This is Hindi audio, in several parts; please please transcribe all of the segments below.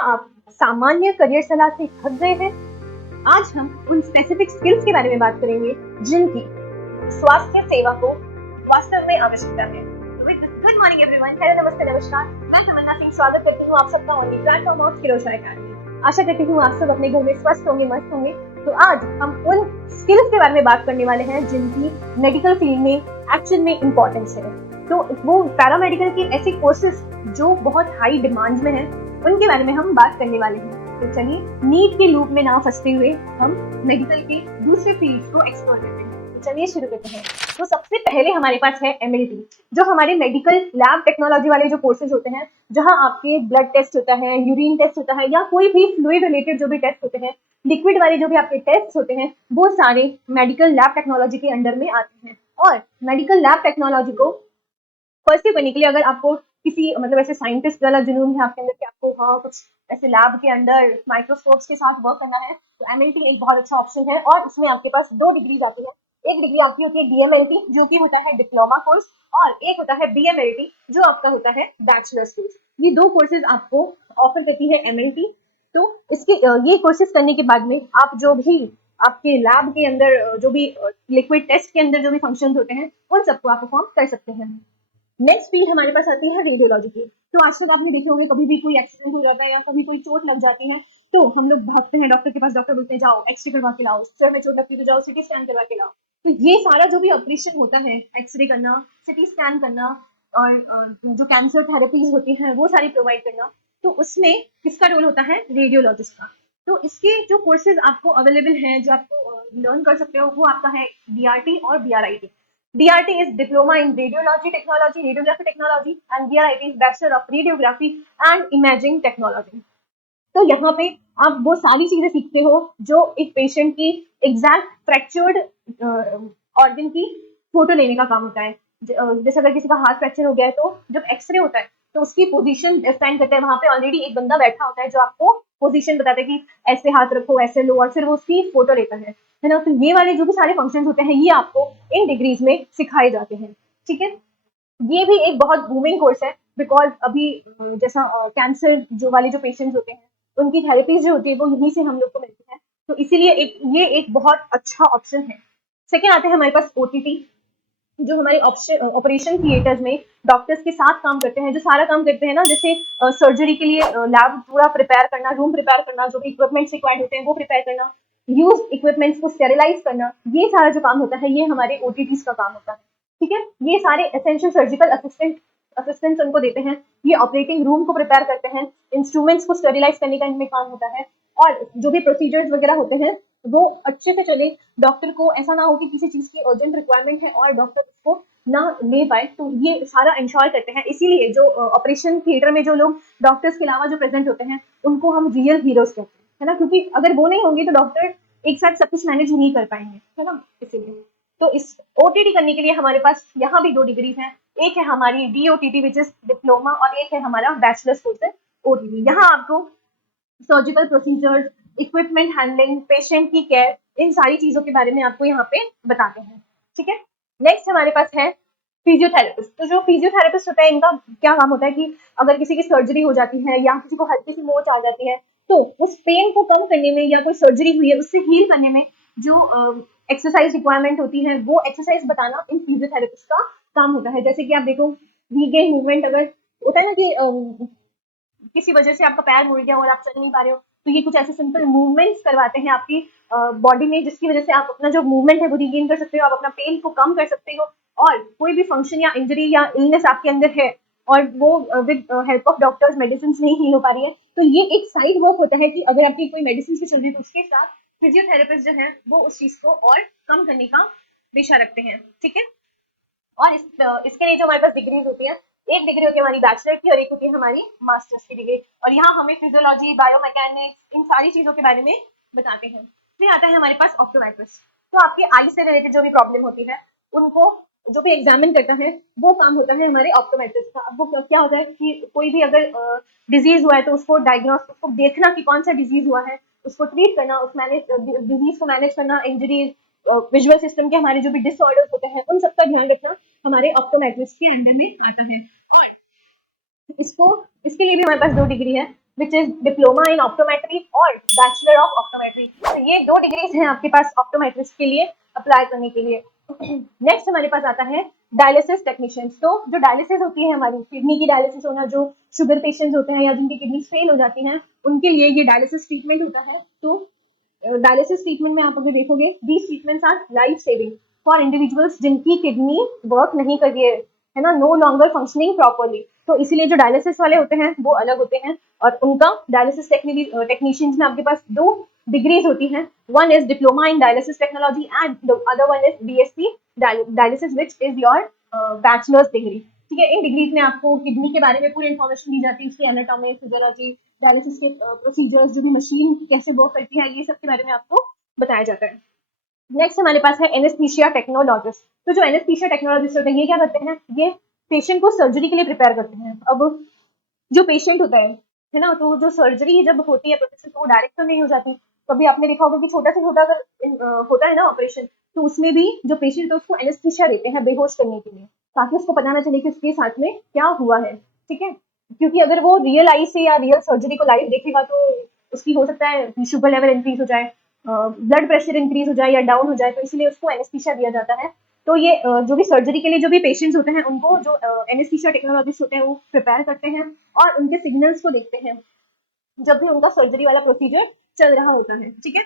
आप सामान्य करियर सलाह से थक गए हैं? आज हम उन स्पेसिफिक स्किल्स के बारे में बात करेंगे जिनकी स्वास्थ्य सेवा को वास्तव में आवश्यकता है। गुड मॉर्निंग एवरीवन, हेलो, नमस्ते, नमस्कार। मैं तमन्ना सिंह स्वागत करती हूँ आप सबका on the platform of Kirosha academy. आशा करती हूँ आप सब अपने घर में स्वस्थ होंगे, मस्त होंगे। तो आज हम उन स्किल्स के बारे में बात करने वाले हैं जिनकी मेडिकल फील्ड में एक्चुअल में इम्पोर्टेंस है। तो वो पैरामेडिकल के ऐसे कोर्सेज जो बहुत हाई डिमांड में हैं, उनके बारे में हम बात करने वाले हैं। तो चलिए नीट के लूप में ना फंसते हुए हम मेडिकल के दूसरे फील्ड्स को एक्सप्लोर करते हैं। तो चलिए शुरू करते हैं। तो सबसे पहले हमारे पास है एमएलटी, जो हमारे मेडिकल लैब टेक्नोलॉजी वाले जो कोर्सेज होते हैं, जहां आपके ब्लड टेस्ट होता है, यूरिन टेस्ट होता है, या कोई भी फ्लूइड रिलेटेड जो भी टेस्ट होते हैं, लिक्विड वाले जो भी आपके टेस्ट होते हैं, वो सारे मेडिकल लैब टेक्नोलॉजी के अंडर में आते हैं। और मेडिकल लैब टेक्नोलॉजी को परस्यू करने के लिए अगर आपको किसी मतलब ऐसे साइंटिस्ट वाला जुनून है आपके अंदर कि आपको कुछ ऐसे लैब के अंदर माइक्रोस्कोप्स के साथ वर्क करना है, तो एमएलटी एक बहुत अच्छा ऑप्शन है। और उसमें आपके पास 2 डिग्रीज आती है। एक डिग्री आपकी होती है डीएमएलटी, जो कि होता है डिप्लोमा कोर्स, और एक होता है बीएमएलटी, जो आपका होता है बैचलर्स कोर्स। ये 2 कोर्सेज आपको ऑफर करती है एमएलटी। तो इसके ये कोर्सेज करने के बाद में आप जो भी आपके लैब के अंदर जो भी लिक्विड टेस्ट के अंदर जो भी फंक्शंस होते हैं, उन सबको आप परफॉर्म कर सकते हैं। नेक्स्ट फील्ड हमारे पास आती है रेडियोलॉजी की। तो आजकल आपने देखे होंगे, कभी भी कोई एक्सीडेंट हो जाता है या कभी कोई चोट लग जाती है, तो हम लोग भागते हैं डॉक्टर के पास। डॉक्टर बोलते हैं जाओ एक्सरे करवा के लाओ, सिर में चोट लगती है तो जाओ सिटी स्कैन करवा के लाओ। तो ये सारा जो भी ऑपरेशन होता है, एक्सरे करना, सिटी स्कैन करना, और जो कैंसर थेरेपीज होती हैं वो सारी प्रोवाइड करना, तो उसमें किसका रोल होता है? रेडियोलॉजिस्ट का। तो इसके जो कोर्सेज आपको अवेलेबल हैं, जो आपको लर्न कर सकते हो, वो आपका है डीआरटी और बीआरआईटी। DRT is Diploma in Radiology Technology, Radiography Technology, and BRIT is Bachelor of Radiography and Imaging Technology. तो यहाँ पे आप वो सारी चीजें सीखते हो जो एक पेशेंट की एग्जैक्ट फ्रैक्चर्ड ऑर्गन की फोटो लेने का काम होता है। जैसे अगर किसी का हाथ फ्रैक्चर हो गया है, तो जब एक्सरे होता है तो उसकी पोजीशन असाइन करते हैं। वहां पे ऑलरेडी एक बंदा बैठा होता है जो आपको पोजीशन बताता है कि ऐसे हाथ रखो, ऐसे लो, और फिर वो उसकी फोटो लेता है ना। तो ये वाले जो भी सारे फंक्शंस होते हैं, ये आपको इन डिग्रीज में सिखाए जाते हैं। ठीक है, ये भी एक बहुत बूमिंग कोर्स है, बिकॉज अभी जैसा कैंसर जो वाले जो पेशेंट्स होते हैं, उनकी थेरेपीज जो होती है वो यहीं से हम लोग को मिलती है। तो इसीलिए ये एक बहुत अच्छा ऑप्शन है। सेकेंड आते हैं हमारे पास ओटीटी, जो हमारे ऑपरेशन थिएटर्स में डॉक्टर्स के साथ काम करते हैं, जो सारा काम करते हैं ना, जैसे सर्जरी के लिए लैब पूरा प्रिपेयर करना, रूम प्रिपेयर करना, जो भी इक्विपमेंट्स रिक्वायर्ड होते हैं वो प्रिपेयर करना, यूज इक्विपमेंट्स को स्टेरिलाइज करना, ये सारा जो काम होता है ये हमारे ओटीटीज का काम होता है। ठीक है, ये सारे एसेंशियल सर्जिकल असिस्टेंट्स उनको देते हैं। ये ऑपरेटिंग रूम को प्रिपेयर करते हैं, इंस्ट्रूमेंट्स को स्टेरिलाइज करने का इनमें काम होता है, और जो भी प्रोसीजर्स वगैरह होते हैं वो अच्छे से चले। डॉक्टर को ऐसा ना हो कि किसी चीज की अर्जेंट रिक्वायरमेंट है और डॉक्टर उसको ना ले पाए, तो ये सारा इंश्योर करते हैं। इसीलिए जो ऑपरेशन थिएटर में जो लोग डॉक्टर्स के अलावा जो प्रेजेंट होते हैं, उनको हम रियल हीरोज कहते हैं, है ना, क्योंकि अगर वो नहीं होंगे तो डॉक्टर एक साथ सब कुछ मैनेज नहीं कर पाएंगे, है ना, इसीलिए। तो इस ओटीटी करने के लिए हमारे पास यहाँ भी 2 डिग्रीज हैं। एक है हमारी डीओटीटी विच इज डिप्लोमा, और एक है हमारा बैचलर्स कोर्स है ओटीटी। यहाँ आपको surgical procedures, equipment handling, patient की केयर, इन सारी चीजों के बारे में आपको यहाँ पे बताते हैं। ठीक है, नेक्स्ट हमारे पास है फिजियोथेरेपिस्ट। तो जो फिजियोथेरेपिस्ट होता है, इनका क्या काम होता है कि अगर किसी की सर्जरी हो जाती है या किसी को हल्की सी मोच आ जाती है, तो उस पेन को कम करने में, या कोई सर्जरी हुई है उससे हील करने में जो एक्सरसाइज रिक्वायरमेंट होती है, वो एक्सरसाइज बताना इन फिजियोथेरेपिस्ट का काम होता है। जैसे कि आप देखो, रीगेन मूवमेंट अगर होता है ना कि किसी वजह से आपका पैर मुड़ गया और आप चल नहीं पा रहे हो, तो ये कुछ ऐसे सिंपल मूवमेंट्स करवाते हैं आपकी बॉडी में, जिसकी वजह से आप अपना जो मूवमेंट है वो रीगेन कर सकते हो, आप अपना पेन को कम कर सकते हो, और कोई भी फंक्शन या इंजरी या इलनेस आपके अंदर है और वो with help of doctors medicine नहीं हील हो पा रही है, तो ये एक साइड वर्क होता है कि अगर आपकी कोई मेडिसिन से चल रही है तो उसके साथ फिजियोथेरेपिस्ट जो है वो उस चीज को और कम करने का दिशा रखते हैं। ठीक है, और इसके लिए जो हमारे पास डिग्रीज होती है, एक डिग्री होती है हमारी बैचलर की और एक होती है हमारी मास्टर्स की डिग्री, और यहाँ हमें फिजियोलॉजी, बायोमैकेनिक्स, इन सारी चीजों के बारे में बताते हैं। फिर आता है हमारे पास ऑप्टोमेट्रिस्ट। तो आपकी आई से रिलेटेड जो भी प्रॉब्लम होती है, उनको जो भी एग्जामिन करता है, वो काम होता है हमारे ऑप्टोमेट्रिस्ट का। अब वो क्या होता है कि कोई भी अगर डिजीज हुआ है तो उसको डायग्नोस, उसको देखना कि कौन सा डिजीज हुआ है, उसको ट्रीट करना, उस डिजीज को मैनेज करना, इंजरीज, विजुअल सिस्टम के हमारे जो भी डिसऑर्डर्स होते हैं, उन सबका ध्यान रखना हमारे ऑप्टोमेट्रिस्ट के अंडर में आता है। और इसके लिए भी हमारे पास 2 डिग्री है। Which is diploma in optometry और बैचलर ऑफ ऑप्टोमेट्री। तो ये 2 डिग्रीज हैं आपके पास ऑप्टोमेट्रिस्ट के लिए अप्लाई करने के लिए। नेक्स्ट हमारे पास आता है डायलिसिस टेक्नीशियंस। तो जो डायलिसिस होती है हमारी किडनी की डायलिसिस होना, जो शुगर पेशेंट्स होते हैं या जिनकी किडनी फेल हो जाती हैं, उनके लिए ये डायलिसिस ट्रीटमेंट होता है। तो डायलिसिस ट्रीटमेंट में आप अगर देखोगे, these treatments our life saving for individuals जिनकी किडनी वर्क नहीं कर रही है ना, नो लॉन्गर फंक्शनिंग प्रॉपरली। तो इसीलिए जो डायलिसिस वाले होते हैं वो अलग होते हैं, और उनका डायलिसिस टेक्नीशियंस में आपके पास 2 डिग्रीज होती हैं। One is diploma in dialysis technology and the other one is BSc dialysis which is your bachelors degree. ठीक है, इन डिग्रीज में आपको किडनी के बारे में पूरी इन्फॉर्मेशन दी जाती है, उसकी एनाटॉमी, फिजियोलॉजी, डायलिसिस के प्रोसीजर्स, जो भी मशीन कैसे वर्क करती है, ये सब के बारे में आपको बताया जाता है। नेक्स्ट हमारे पास है एनेस्थीसिया टेक्नोलॉजिस्ट। तो जो एनेस्थीसिया टेक्नोलॉजिस्ट होते हैं ये क्या करते हैं, ये पेशेंट को सर्जरी के लिए प्रिपेयर करते हैं। अब जो पेशेंट होता है ना, तो जो सर्जरी जब होती है प्रोसेस, तो वो डायरेक्ट तो नहीं हो जाती। कभी आपने देखा होगा कि छोटा से छोटा अगर होता है ना ऑपरेशन, तो उसमें भी जो पेशेंट है उसको एनेस्थीसिया देते हैं बेहोश करने के लिए, ताकि उसको पता ना चले कि उसके साथ में क्या हुआ है। ठीक है, क्योंकि अगर वो रियल आई से या रियल सर्जरी को लाइव देखेगा तो उसकी हो सकता है शुगर लेवल इंक्रीज हो जाए, ब्लड प्रेशर इंक्रीज हो जाए या डाउन हो जाए, तो इसलिए उसको एनेस्थीसिया दिया जाता है। तो ये जो भी सर्जरी के लिए जो भी पेशेंट्स होते हैं उनको जो एनेस्थीसिया टेक्नोलॉजिस्ट होते हैं वो प्रिपेयर करते हैं और उनके सिग्नल्स को देखते हैं जब भी उनका सर्जरी वाला प्रोसीजर चल रहा होता है। ठीक है,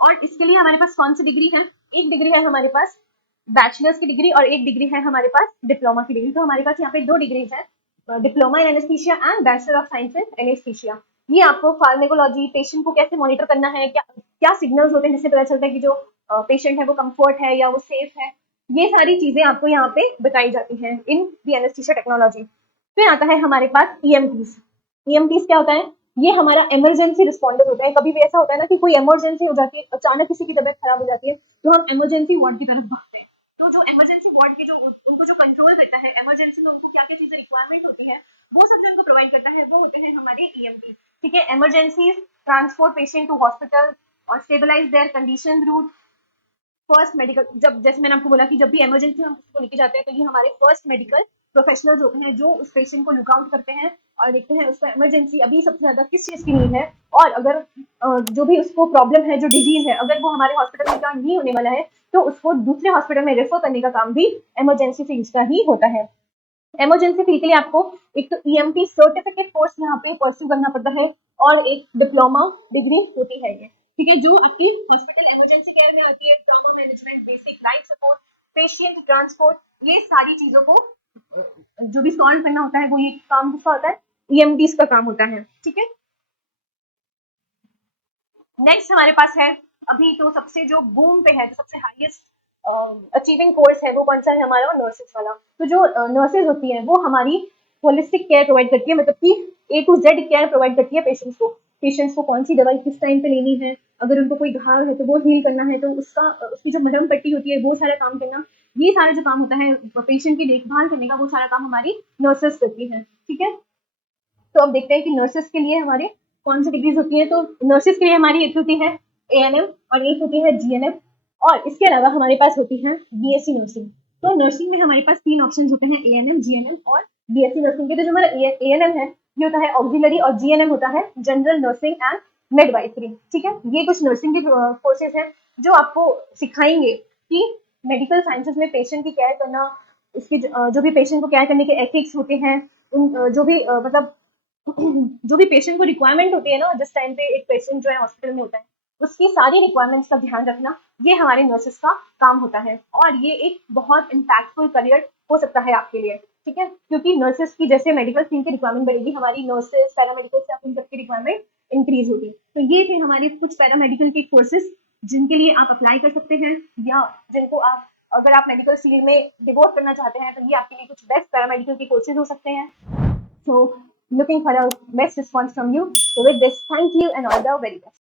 और इसके लिए हमारे पास कौन सी डिग्री है, एक डिग्री है हमारे पास बैचलर्स की डिग्री और एक डिग्री है हमारे पास डिप्लोमा की डिग्री। तो हमारे पास यहाँ पे 2 डिग्रीज है, diploma in anaesthesia and bachelor of science in anaesthesia. ये आपको फार्मेकोलॉजी, पेशेंट को कैसे मॉनिटर करना है, क्या क्या सिग्नल्स होते हैं जिससे पता चलता है कि जो पेशेंट है वो कंफर्ट है या वो सेफ है, ये सारी चीजें आपको यहाँ पे बताई जाती हैं इन दी एनेस्थीसिया टेक्नोलॉजी। फिर आता है हमारे पास ईएमटीज। ईएमटीज क्या होता है, ये हमारा इमरजेंसी रिस्पॉन्डर होता है। कभी भी ऐसा होता है ना कि कोई इमरजेंसी हो जाती है, अचानक किसी की तबीयत खराब हो जाती है, तो हम इमरजेंसी वार्ड की तरफ भागते हैं। तो जो इमरजेंसी वार्ड की जो उनको जो कंट्रोल करता है इमरजेंसी में, उनको क्या क्या चीजें रिक्वायरमेंट होती है, वो सब जो उनको प्रोवाइड करता है वो होते हैं हमारे ईएमटी। ठीक है, emergency transport patient to hospital और stabilise their condition route first medical. जब जैसे मैंने आपको बोला कि जब भी इमरजेंसी हम उसको लेके जाते हैं तो ये हमारे फर्स्ट मेडिकल प्रोफेशनल्स होते हैं जो उस पेशेंट को लुक आउट करते हैं और देखते हैं उसका इमरजेंसी अभी सबसे ज्यादा किस चीज की नीड है, और अगर जो भी उसको प्रॉब्लम है, जो डिजीज है, अगर वो हमारे हॉस्पिटल में काम नहीं होने वाला है तो उसको दूसरे हॉस्पिटल में रेफर करने का काम भी इमरजेंसी फील्ड का ही होता है। इमरजेंसी फील्ड के लिए आपको एक तो ईएमटी सर्टिफिकेट कोर्स यहाँ पे परस्यू करना पड़ता है और एक डिप्लोमा डिग्री होती है ये। ठीक है, जो आपकी हॉस्पिटल इमरजेंसी केयर में आती है, trauma management, basic life support, patient transport, ये सारी चीजों को जो भी सॉल्व करना होता है वो ये काम किसका होता है, ईएमटीज का काम होता है। ठीक है, नेक्स्ट हमारे पास है अभी तो सबसे जो बूम पे है, जो सबसे हाईएस्ट अचीविंग कोर्स है, वो कौन सा है हमारा, नर्सेस वाला। तो जो नर्सेज होती है वो हमारी होलिस्टिक केयर प्रोवाइड करती है, मतलब कि ए टू जेड केयर प्रोवाइड करती है पेशेंट्स को। पेशेंट्स को कौन सी दवाई किस टाइम पे लेनी है, अगर उनको कोई घाव है तो वो हील करना है तो उसका उसकी जो मरहम पट्टी होती है वो सारा काम करना, ये सारा जो काम होता है पेशेंट की देखभाल करने का, वो सारा काम हमारी नर्सेस करती है। ठीक है, तो अब देखते हैं कि नर्सेस के लिए हमारे कौन सी डिग्रीज होती है। तो नर्सेस के लिए हमारी एक होती है एएनएम और एक होती है जीएनएम, और इसके अलावा हमारे पास होती है बीएससी नर्सिंग। तो नर्सिंग में हमारे पास 3 ऑप्शन होते हैं, एएनएम, जीएनएम और बीएससी नर्सिंग के। तो जो हमारा एएनएम है ये होता है ऑक्सिलरी, और जीएनएम होता है जनरल नर्सिंग एंड मिडवाइफरी। ठीक है, ये कुछ नर्सिंग के कोर्सेज हैं जो आपको सिखाएंगे कि मेडिकल साइंसेज में पेशेंट की केयर करना, इसकी जो भी पेशेंट को केयर करने के एथिक्स होते हैं, उन जो भी मतलब जो भी पेशेंट को रिक्वायरमेंट होती है ना, जिस टाइम पे एक पेशेंट जो है हॉस्पिटल में होता है, उसकी सारी रिक्वायरमेंट्स का ध्यान रखना, ये हमारे नर्सेस का काम होता है। और ये एक बहुत इम्पैक्टफुल करियर हो सकता है आपके लिए। ठीक है, क्योंकि नर्सेस की जैसे मेडिकल फील्ड की रिक्वायरमेंट बढ़ेगी, हमारी नर्सेस, पैरामेडिकल स्टाफ, इन सबकी रिक्वायरमेंट इंक्रीज होगी। तो ये थे हमारे कुछ पैरामेडिकल के कोर्सेज जिनके लिए आप अप्लाई कर सकते हैं, या जिनको आप अगर आप मेडिकल फील्ड में डिवोट करना चाहते हैं तो ये आपके लिए कुछ बेस्ट पैरामेडिकल के कोर्सेज हो सकते हैं। So looking for a best response from you. So with this, thank you and all the very best.